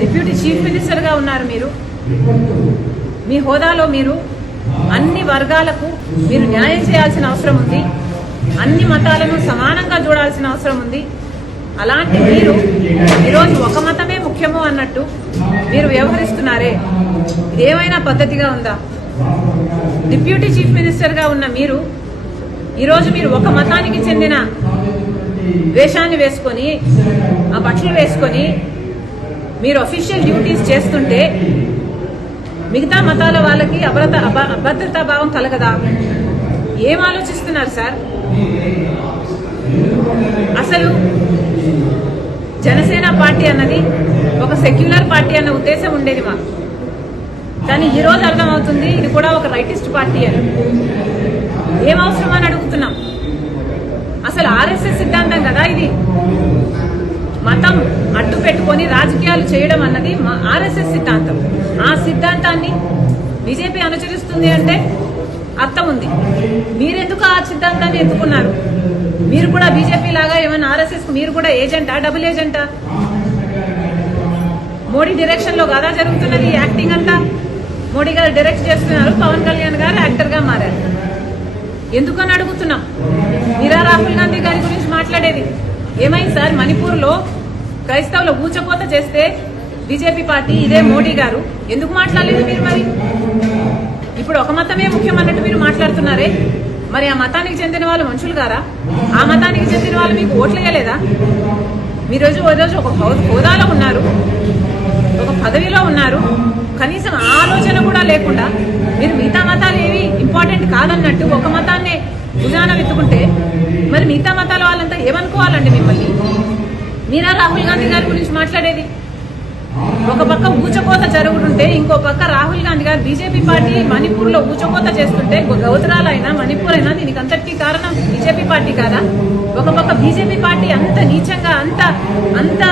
Deputy chief మినిస్టర్గా ఉన్నారు మీరు. మీ హోదాలో మీరు అన్ని వర్గాలకు మీరు న్యాయం చేయాల్సిన అవసరం ఉంది. అన్ని మతాలను సమానంగా చూడాల్సిన అవసరం ఉంది. అలాంటి మీరు ఈరోజు ఒక మతమే ముఖ్యము అన్నట్టు మీరు వ్యవహరిస్తున్నారే, ఇదేమైనా పద్ధతిగా ఉందా? డిప్యూటీ చీఫ్ మినిస్టర్గా ఉన్న మీరు ఈరోజు మీరు ఒక మతానికి చెందిన వేషాన్ని వేసుకొని, ఆ బట్టలు వేసుకొని మీరు అఫీషియల్ డ్యూటీస్ చేస్తుంటే మిగతా మతాల వాళ్ళకి అభద్రతా భావం కలగదా? ఏం ఆలోచిస్తున్నారు సార్? అసలు జనసేన పార్టీ అన్నది ఒక సెక్యులర్ పార్టీ అన్న ఉద్దేశం ఉండేది మాకు. కానీ ఈ రోజు అర్థమవుతుంది ఇది కూడా ఒక రైటిస్ట్ పార్టీ అని. ఏం అవసరం అని అడుగుతున్నాం. అసలు ఆర్ఎస్ఎస్ సిద్ధాంతం కదా ఇది. మతం అడ్డు పెట్టుకొని రాజకీయాలు చేయడం అన్నది ఆర్ఎస్ఎస్ సిద్ధాంతం. ఆ సిద్ధాంతాన్ని బీజేపీ అనుసరిస్తుంది అంటే అర్థం ఉంది. మీరెందుకు ఆ సిద్ధాంతాన్ని ఎత్తుకున్నారు? మీరు కూడా బీజేపీ లాగా ఏమైనా ఆర్ఎస్ఎస్ మీరు కూడా ఏజెంటా, డబుల్ ఏజెంటా? మోడీ డైరెక్షన్ లో కదా జరుగుతున్నది యాక్టింగ్ అంతా. మోడీ గారు డైరెక్ట్ చేస్తున్నారు, పవన్ కళ్యాణ్ గారు యాక్టర్ గా మారారు. ఎందుకని అడుగుతున్నాం. మీరా రాహుల్ గాంధీ గారి గురించి మాట్లాడేది ఏమైంది సార్? మణిపూర్ లో క్రైస్తవులు ఊచకోత చేస్తే బీజేపీ పార్టీ, ఇదే మోడీ గారు ఎందుకు మాట్లాడలేదు మీరు? మరి ఇప్పుడు ఒక మతమే ముఖ్యం అన్నట్టు మీరు మాట్లాడుతున్నారే, మరి ఆ మతానికి చెందిన వాళ్ళు మనుషులు గారా? ఆ మతానికి చెందిన వాళ్ళు మీకు ఓట్లు వేయలేదా? మీరోజు ఒక హోదాలో ఉన్నారు, ఒక పదవిలో ఉన్నారు, కనీసం ఆలోచన కూడా లేకుండా మీరు మిగతా మతాలు ఏవి ఇంపార్టెంట్ కాదన్నట్టు ఒక మతాన్నే భుజాన వెతుకుంటే మరి మిగతా మతాల వాళ్ళంతా ఏమనుకోవాలండి మిమ్మల్ని? మీరా రాహుల్ గాంధీ గారి గురించి మాట్లాడేది. ఒక పక్క ఊచకోత జరుగుతుంటే ఇంకో పక్క రాహుల్ గాంధీ గారు బీజేపీ పార్టీ మణిపూర్ లో ఊచకోత చేస్తుంటే గౌతరాలైనా మణిపూర్ అయినా దీనికి అంతటికీ కారణం బీజేపీ పార్టీ కాదా? ఒక పక్క బీజేపీ పార్టీ అంత నీచంగా అంత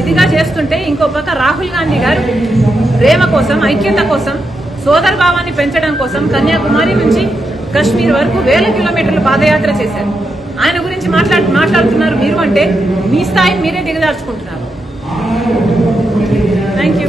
ఇదిగా చేస్తుంటే ఇంకో పక్క రాహుల్ గాంధీ గారు ప్రేమ కోసం, ఐక్యత కోసం, సోదర భావాన్ని పెంచడం కోసం కన్యాకుమారి నుంచి కశ్మీర్ వరకు 1000 కిలోమీటర్లు పాదయాత్ర చేశారు. ఆయన గురించి మాట్లాడుతున్నారు మీరు అంటే మీ స్థాయిని మీరే దిగదార్చుకుంటున్నారు. Thank you.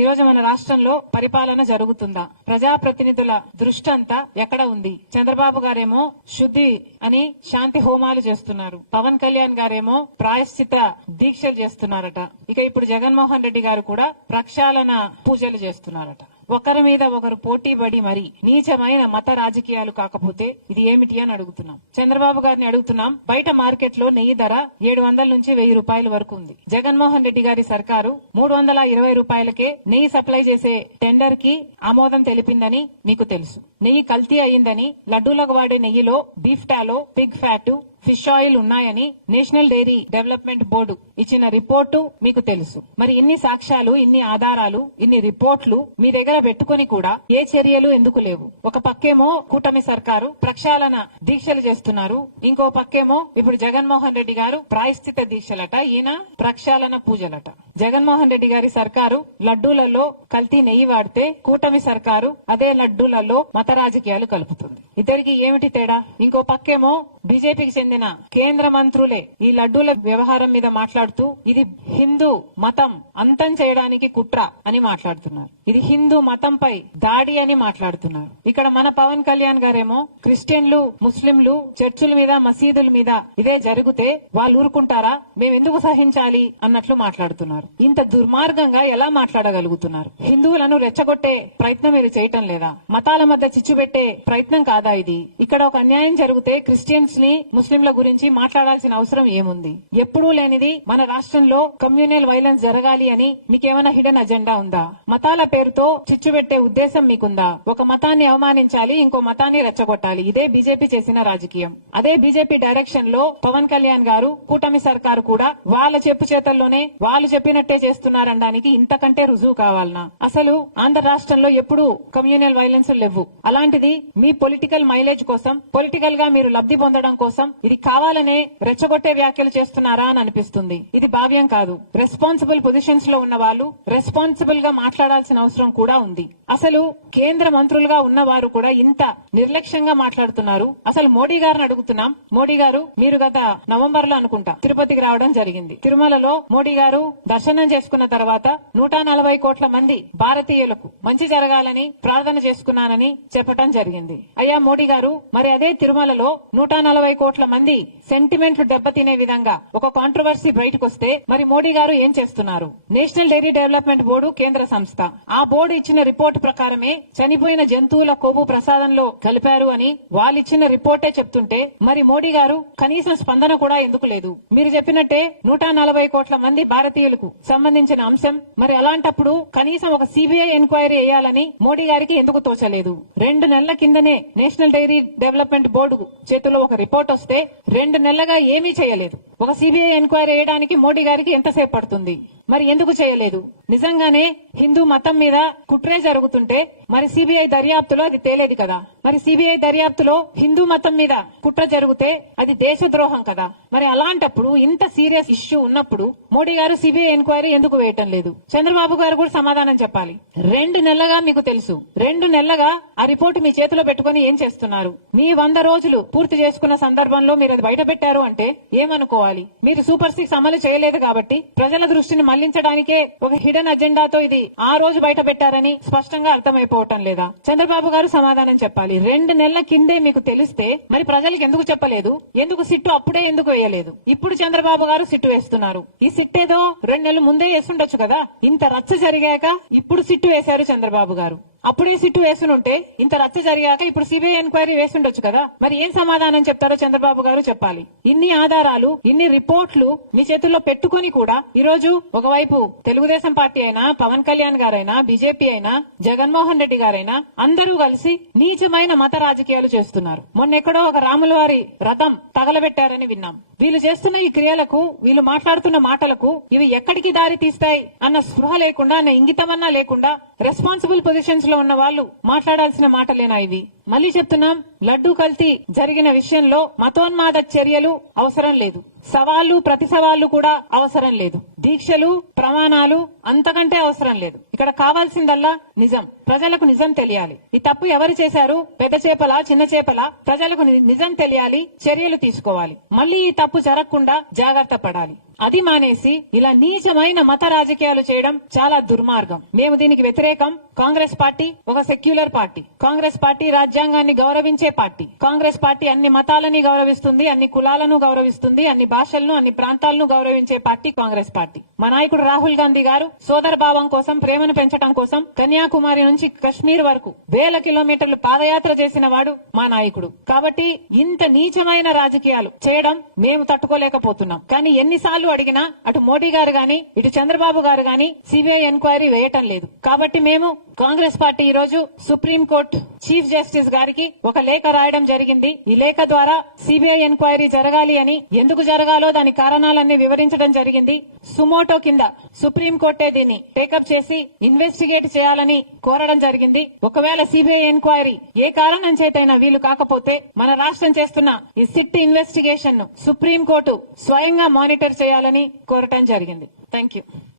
ఈ రోజు మన రాష్ట్రంలో పరిపాలన జరుగుతుందా? ప్రజాప్రతినిధుల దృష్టి అంతా ఎక్కడ ఉంది? చంద్రబాబు గారేమో శుద్ధి అని శాంతి హోమాలు చేస్తున్నారు. పవన్ కళ్యాణ్ గారేమో ప్రాయశ్చిత దీక్షలు చేస్తున్నారట. ఇక ఇప్పుడు జగన్మోహన్ రెడ్డి గారు కూడా ప్రక్షాళన పూజలు చేస్తున్నారట. ఒకరి మీద ఒకరు పోటీ పడి మరి నీచమైన మత రాజకీయాలు కాకపోతే ఇది ఏమిటి అని అడుగుతున్నాం. చంద్రబాబు గారిని అడుగుతున్నాం. బయట మార్కెట్ లో నెయ్యి ధర 700 నుంచి 1000 రూపాయల వరకు ఉంది. జగన్మోహన్ రెడ్డి గారి సర్కారు 320 రూపాయలకే నెయ్యి సప్లై చేసే టెండర్ కి ఆమోదం తెలిపిందని మీకు తెలుసు. నెయ్యి కల్తీ అయిందని, లడ్డూలకు వాడే నెయ్యిలో beef టాలో, Pig fat, fish oil ఉన్నాయని నేషనల్ డైరీ డెవలప్మెంట్ బోర్డు ఇచ్చిన రిపోర్టు మీకు తెలుసు. మరి ఇన్ని సాక్ష్యాలు, ఇన్ని ఆధారాలు, ఇన్ని రిపోర్ట్లు మీ దగ్గర పెట్టుకుని కూడా ఏ చర్యలు ఎందుకు లేవు? ఒక పక్కేమో కూటమి సర్కారు ప్రక్షాళన దీక్షలు చేస్తున్నారు, ఇంకో పక్కేమో ఇప్పుడు జగన్మోహన్ రెడ్డి గారు ప్రాయశ్చిత దీక్షలట, ఈయన ప్రక్షాళన పూజలట. జగన్మోహన్ రెడ్డి గారి సర్కారు లడ్డూలలో కల్తీ నెయ్యి వాడితే కూటమి సర్కారు అదే లడ్డూలలో మత రాజకీయాలు కలుపుతుంది. ఇద్దరికి ఏమిటి తేడా? ఇంకో పక్కేమో బీజేపీకి చెందిన కేంద్ర మంత్రులే ఈ లడ్డూల వ్యవహారం మీద మాట్లాడుతూ ఇది హిందూ మతం అంతం చేయడానికి కుట్ర అని మాట్లాడుతున్నారు. ఇది హిందూ మతంపై దాడి అని మాట్లాడుతున్నారు. ఇక్కడ మన పవన్ కళ్యాణ్ గారేమో క్రిస్టియన్లు, ముస్లింలు చర్చిల మీద, మసీదుల మీద ఇదే జరిగితే వాళ్ళు ఊరుకుంటారా, మేము ఎందుకు సహించాలి అన్నట్లు మాట్లాడుతున్నారు. ఇంత దుర్మార్గంగా ఎలా మాట్లాడగలుగుతున్నారు? హిందువులను రెచ్చగొట్టే ప్రయత్నం మీరు చేయటం లేదా? మతాల మధ్య చిచ్చు పెట్టే ప్రయత్నం కాదా ఇది? ఇక్కడ ఒక అన్యాయం జరిగితే క్రిస్టియన్స్ ని, ముస్లింల గురించి మాట్లాడాల్సిన అవసరం ఏముంది? ఎప్పుడూ లేనిది మన రాష్ట్రంలో కమ్యూనల్ వైలెన్స్ జరగాలి అని మీకేమైనా హిడెన్ అజెండా ఉందా? మతాల పేరుతో చిచ్చు పెట్టే ఉద్దేశం మీకుందా? ఒక మతాన్ని అవమానించాలి, ఇంకో మతాన్ని రెచ్చగొట్టాలి. ఇదే బీజేపీ చేసిన రాజకీయం. అదే బీజేపీ డైరెక్షన్ లో పవన్ కళ్యాణ్ గారు, కూటమి సర్కారు కూడా వాళ్ళ చెప్పు చేతల్లోనే వాళ్ళు చెప్పినట్టే చేస్తున్నారనడానికి ఇంతకంటే రుజువు కావాలనా? అసలు ఆంధ్ర రాష్ట్రంలో ఎప్పుడు కమ్యూనల్ వైలెన్స్ లేవు. అలాంటిది మీ పొలిటికల్ మైలేజ్ కోసం, పొలిటికల్ గా మీరు లబ్ధి పొందడం కోసం ఇది కావాలనే రెచ్చగొట్టే వ్యాఖ్యలు చేస్తున్నారా అని అనిపిస్తుంది. ఇది భావ్యం కాదు. రెస్పాన్సిబుల్ పొజిషన్స్ లో ఉన్న వాళ్ళు రెస్పాన్సిబుల్ గా మాట్లాడాల్సిన అవసరం కూడా ఉంది. అసలు కేంద్ర మంత్రులుగా ఉన్నవారు కూడా ఇంత నిర్లక్ష్యంగా మాట్లాడుతున్నారు. అసలు మోడీ గారిని అడుగుతున్నాం, మోడీ గారు మీరు గత నవంబర్ లో అనుకుంటా తిరుపతికి రావడం జరిగింది. తిరుమలలో మోడీ గారు దర్శనం చేసుకున్న తర్వాత 140 కోట్ల మంది భారతీయులకు మంచి జరగాలని ప్రార్థన చేసుకున్నానని చెప్పడం జరిగింది. అయ్యా మోడీ గారు, మరి అదే తిరుమలలో 140 కోట్ల మంది సెంటిమెంట్లు దెబ్బతినే విధంగా ఒక కాంట్రవర్సీ బయటకు వస్తే మరి మోడీ గారు ఏం చేస్తున్నారు? నేషనల్ డైరీ డెవలప్మెంట్ బోర్డు కేంద్ర సంస్థ, ఆ బోర్డు ఇచ్చిన రిపోర్టు ప్రకారమే చనిపోయిన జంతువుల కొవ్వు ప్రసాదంలో కలిపారు అని వాళ్ళు ఇచ్చిన రిపోర్టే చెప్తుంటే మరి మోడీ గారు కనీసం స్పందన కూడా ఎందుకు లేదు? మీరు చెప్పినట్టే 140 కోట్ల మంది భారతీయులకు సంబంధించిన అంశం, మరి అలాంటప్పుడు కనీసం ఒక సిబిఐ ఎంక్వైరీ వేయాలని మోడీ గారికి ఎందుకు తోచలేదు? 2 నెలల కిందనే నేషనల్ డైరీ డెవలప్మెంట్ బోర్డు చేతిలో ఒక రిపోర్ట్ వస్తే 2 నెలలుగా ఏమీ చేయలేదు. ఒక సిబిఐ ఎంక్వైరీ వేయడానికి మోడీ గారికి ఎంతసేపు పడుతుంది? మరి ఎందుకు చేయలేదు? నిజంగానే హిందూ మతం మీద కుట్రే జరుగుతుంటే మరి సిబిఐ దర్యాప్తులో అది తేలేది కదా? మరి సిబిఐ దర్యాప్తులో హిందూ మతం మీద కుట్ర జరిగితే అది దేశద్రోహం కదా? మరి అలాంటప్పుడు ఇంత సీరియస్ ఇష్యూ ఉన్నప్పుడు మోడీ గారు సిబిఐ ఎంక్వైరీ ఎందుకు వేయటం లేదు? చంద్రబాబు గారు కూడా సమాధానం చెప్పాలి. 2 నెలలుగా మీకు తెలుసు, 2 నెలలుగా ఆ రిపోర్టు మీ చేతిలో పెట్టుకుని ఏం చేస్తున్నారు? మీ 100 రోజులు పూర్తి చేసుకున్న సందర్భంలో మీరు అది బయట పెట్టారు అంటే ఏమనుకోవాలి? మీరు సూపర్ 6 అమలు చేయలేదు కాబట్టి ప్రజల దృష్టిని మళ్లించడానికే ఒక హిడెన్ అజెండాతో ఇది ఆ రోజు బయట పెట్టారని స్పష్టంగా అర్థమైపోవటం లేదా? చంద్రబాబు గారు సమాధానం చెప్పాలి. 2 నెలల కిందే మీకు తెలిస్తే మరి ప్రజలకు ఎందుకు చెప్పలేదు? ఎందుకు సిట్టు అప్పుడే ఎందుకు వేయలేదు? ఇప్పుడు చంద్రబాబు గారు సిట్టు వేస్తున్నారు. ఈ సిట్ ఏదో 2 నెలలు ముందే వేస్తుండొచ్చు కదా? ఇంత రచ్చ జరిగాక ఇప్పుడు సిట్టు వేశారు చంద్రబాబు గారు. అప్పుడే సిట్టు వేసునుంటే ఇంత రచ్చ జరిగాక ఇప్పుడు సిబిఐ ఎంక్వైరీ వేస్తుండొచ్చు కదా? మరి ఏం సమాధానం చెప్తారో చంద్రబాబు గారు చెప్పాలి. ఇన్ని ఆధారాలు, ఇన్ని రిపోర్ట్లు మీ చేతుల్లో పెట్టుకుని కూడా ఈ రోజు ఒకవైపు తెలుగుదేశం పార్టీ అయినా, పవన్ కళ్యాణ్ గారైనా, బీజేపీ అయినా, జగన్మోహన్ రెడ్డి గారైనా అందరూ కలిసి నీచమైన మత రాజకీయాలు చేస్తున్నారు. మొన్నెక్కడో ఒక రాముల వారి రథం తగలబెట్టారని విన్నాం. వీళ్ళు చేస్తున్న ఈ క్రియలకు, వీళ్ళు మాట్లాడుతున్న మాటలకు ఇవి ఎక్కడికి దారి తీస్తాయి అన్న స్పృహ లేకుండా, అన్న ఇంగితమన్నా లేకుండా రెస్పాన్సిబుల్ పొజిషన్స్ లో ఉన్న వాళ్ళు మాట్లాడాల్సిన మాటలేనా ఇవి? మళ్ళీ చెప్తున్నాం, లడ్డూ కల్తీ జరిగిన విషయంలో మతోన్మాద చర్యలు అవసరం లేదు, సవాళ్లు ప్రతి సవాళ్లు కూడా అవసరం లేదు, దీక్షలు ప్రమాణాలు అంతకంటే అవసరం లేదు. ఇక్కడ కావాల్సిందల్లా నిజం. ప్రజలకు నిజం తెలియాలి. ఈ తప్పు ఎవరు చేశారు, పెద్ద చేపల చిన్న చేపల, ప్రజలకు నిజం తెలియాలి, చర్యలు తీసుకోవాలి. మళ్ళీ ఈ తప్పు జరగకుండా జాగ్రత్త పడాలి. అది మానేసి ఇలా నీచమైన మత రాజకీయాలు చేయడం చాలా దుర్మార్గం. మేము దీనికి వ్యతిరేకం. కాంగ్రెస్ పార్టీ ఒక సెక్యులర్ పార్టీ. కాంగ్రెస్ పార్టీ రాజ్యాంగాన్ని గౌరవించే పార్టీ. కాంగ్రెస్ పార్టీ అన్ని మతాలని గౌరవిస్తుంది, అన్ని కులాలను గౌరవిస్తుంది, అన్ని భాషలను, అన్ని ప్రాంతాలను గౌరవించే పార్టీ కాంగ్రెస్ పార్టీ. మా నాయకుడు రాహుల్ గాంధీ గారు సోదర భావం కోసం, ప్రేమను పెంచడం కోసం కన్యాకుమారి నుంచి కశ్మీర్ వరకు 1000 కిలోమీటర్లు పాదయాత్ర చేసిన వాడు మా నాయకుడు. కాబట్టి ఇంత నీచమైన రాజకీయాలు చేయడం మేము తట్టుకోలేకపోతున్నాం. కానీ ఎన్నిసార్లు అడిగినా అటు మోడీ గారు గాని, ఇటు చంద్రబాబు గారు గాని సిబిఐ ఎంక్వైరీ వేయటం లేదు. కాబట్టి మేము కాంగ్రెస్ పార్టీ ఈ రోజు సుప్రీంకోర్టు చీఫ్ జస్టిస్ గారికి ఒక లేఖ రాయడం జరిగింది. ఈ లేఖ ద్వారా సిబిఐ ఎంక్వైరీ జరగాలి అని, ఎందుకు జరగాలో దాని కారణాలన్నీ వివరించడం జరిగింది. సుమోటో కింద సుప్రీంకోర్టే దీన్ని టేకప్ చేసి ఇన్వెస్టిగేట్ చేయాలని కోరడం జరిగింది. ఒకవేళ సిబిఐ ఎంక్వైరీ ఏ కారణం చేతైనా వీలు కాకపోతే మన రాష్ట్రం చేస్తున్న ఈ సిట్ ఇన్వెస్టిగేషన్ ను సుప్రీంకోర్టు స్వయంగా మానిటర్ చేయాలని కోరటం జరిగింది. Thank you.